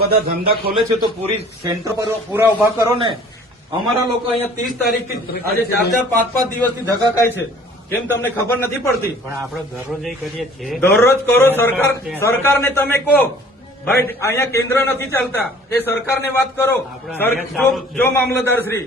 બધા ધંધા ખોલે છે તો પૂરી સેન્ટર પર પૂરા ઉભા કરો ને અમારા લોકો અહીંયા ત્રીસ તારીખથી આજે ચાર ચાર પાંચ પાંચ દિવસથી ધગાકાય છે કેમ તમને ખબર નથી પડતી પણ આપણે દરરોજ કરીએ છીએ દરરોજ કરો સરકાર સરકારને તમે કહો ભાઈ અહીંયા કેન્દ્ર નથી ચાલતા એ સરકારને વાત કરો જો મામલતદાર શ્રી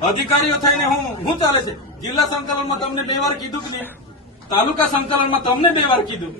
અધિકારીઓ થઈને હું હું ચાલે છે જિલ્લા સંકલનમાં તમને બે વાર કીધું કે નહીં તાલુકા સંકલનમાં તમને બે વાર કીધું